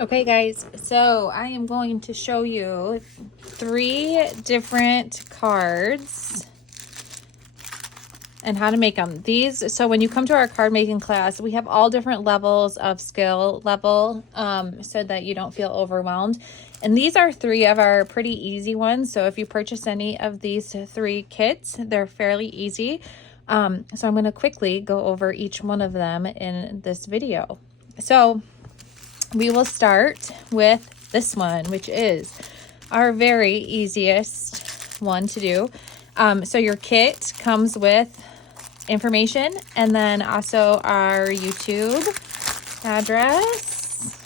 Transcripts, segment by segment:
Okay guys, so I am going to show you 3 different cards and how to make them. So when you come to our card making class, we have all different levels of skill level so that you don't feel overwhelmed. And these are 3 of our pretty easy ones. So if you purchase any of these 3 kits, they're fairly easy. So I'm going to quickly go over each one of them in this video. So we will start with this one, which is our very easiest one to do. So your kit comes with information and then also our YouTube address,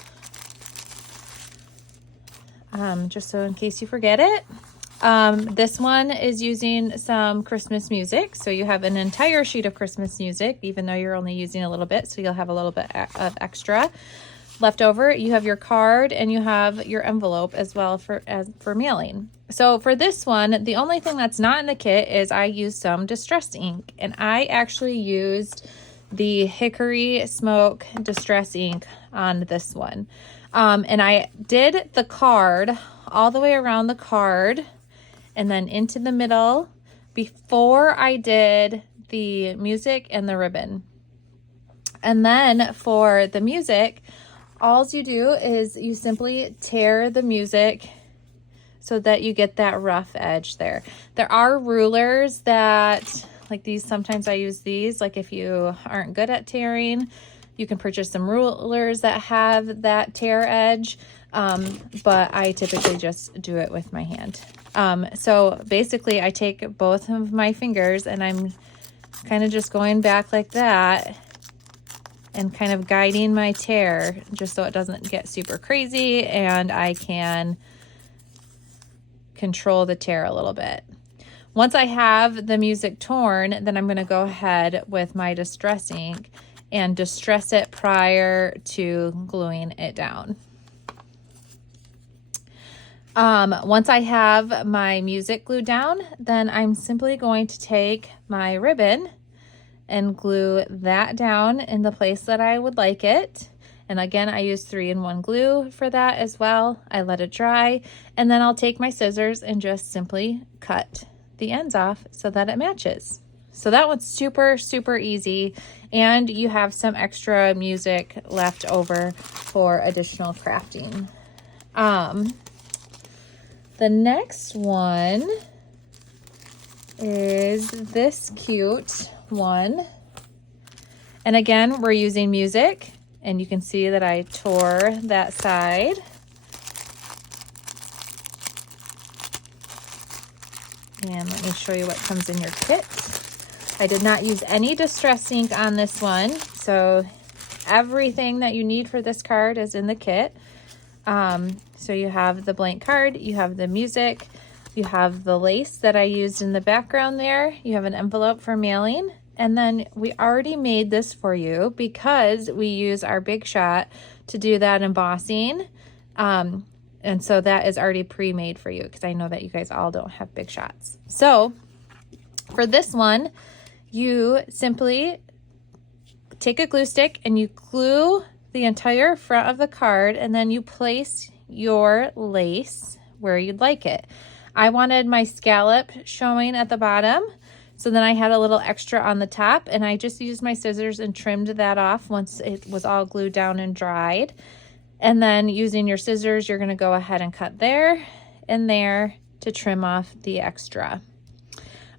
just so in case you forget it. This one is using some Christmas music. So you have an entire sheet of Christmas music, even though you're only using a little bit. So you'll have a little bit of extra left over. You have your card and you have your envelope as well for mailing. So for this one, the only thing that's not in the kit is I used some distress ink, and I actually used the Hickory Smoke Distress ink on this one. And I did the card all the way around the card and then into the middle before I did the music and the ribbon. And then for the music, all you do is you simply tear the music so that you get that rough edge there. There are rulers that, like these, sometimes I use these, like if you aren't good at tearing, you can purchase some rulers that have that tear edge, but I typically just do it with my hand. So basically I take both of my fingers and I'm kind of just going back like that and kind of guiding my tear just so it doesn't get super crazy and I can control the tear a little bit. Once I have the music torn, then I'm going to go ahead with my distress ink and distress it prior to gluing it down. Once I have my music glued down, then I'm simply going to take my ribbon and glue that down in the place that I would like it. And again, I use 3-in-1 glue for that as well. I let it dry, and then I'll take my scissors and just simply cut the ends off so that it matches. So that one's super, super easy, and you have some extra music left over for additional crafting. The next one is this cute one. And again, we're using music, and you can see that I tore that side. And let me show you what comes in your kit. I did not use any distress ink on this one, so everything that you need for this card is in the kit. So you have the blank card, you have the music, you have the lace that I used in the background there, you have an envelope for mailing, and then we already made this for you because we use our Big Shot to do that embossing. And so that is already pre-made for you because I know that you guys all don't have Big Shots. So for this one, you simply take a glue stick and you glue the entire front of the card, and then you place your lace where you'd like it. I wanted my scallop showing at the bottom, so then I had a little extra on the top, and I just used my scissors and trimmed that off once it was all glued down and dried. And then using your scissors, you're going to go ahead and cut there and there to trim off the extra.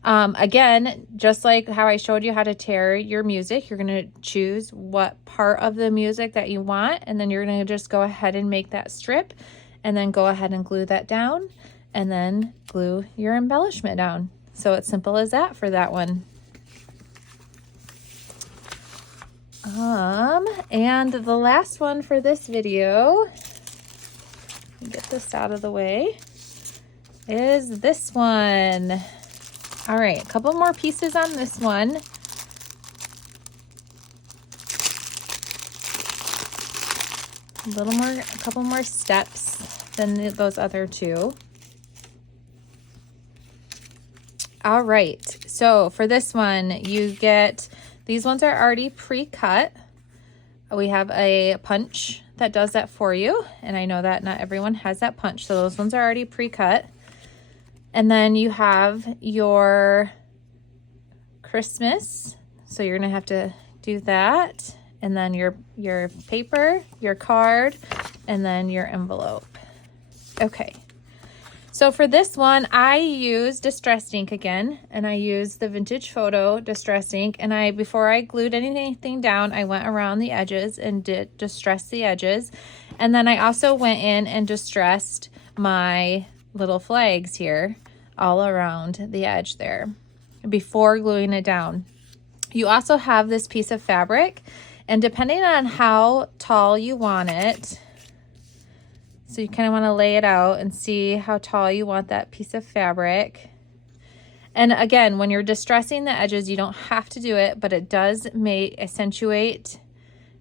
Again, just like how I showed you how to tear your music, you're going to choose what part of the music that you want, and then you're going to just go ahead and make that strip, and then go ahead and glue that down, and then glue your embellishment down. So it's simple as that for that one. And the last one for this video, get this out of the way, is this one. All right, a couple more pieces on this one. A couple more steps than those other 2. All right, so for this one, you get, these ones are already pre-cut. We have a punch that does that for you. And I know that not everyone has that punch, so those ones are already pre-cut. And then you have your Christmas, so you're gonna have to do that. And then your paper, your card, and then your envelope. Okay. So for this one, I use Distress ink again, and I used the Vintage Photo Distress ink. And before I glued anything down, I went around the edges and did distress the edges. And then I also went in and distressed my little flags here all around the edge there before gluing it down. You also have this piece of fabric, and depending on how tall you want it, so you kind of want to lay it out and see how tall you want that piece of fabric. And again, when you're distressing the edges, you don't have to do it, but it does accentuate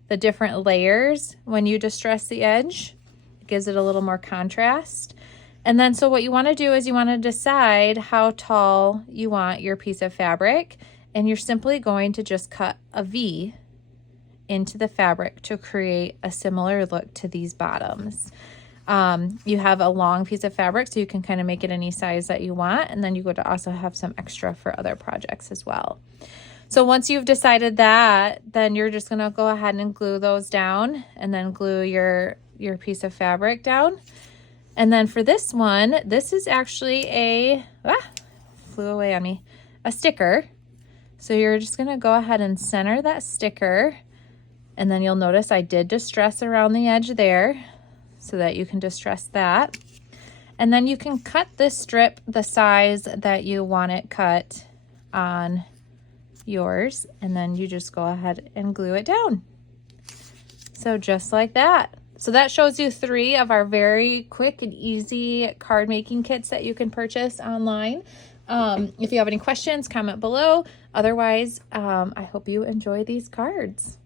the different layers when you distress the edge. It gives it a little more contrast. And then so what you want to do is you want to decide how tall you want your piece of fabric, and you're simply going to just cut a V into the fabric to create a similar look to these bottoms. You have a long piece of fabric, so you can kind of make it any size that you want, and then you go to also have some extra for other projects as well. So once you've decided that, then you're just gonna go ahead and glue those down, and then glue your piece of fabric down. And then for this one, this is actually flew away on me, a sticker. So you're just gonna go ahead and center that sticker, and then you'll notice I did distress around the edge there, so that you can distress that. And then you can cut this strip the size that you want it cut on yours, and then you just go ahead and glue it down. So just like that. So that shows you 3 of our very quick and easy card making kits that you can purchase online. If you have any questions, comment below. Otherwise, I hope you enjoy these cards.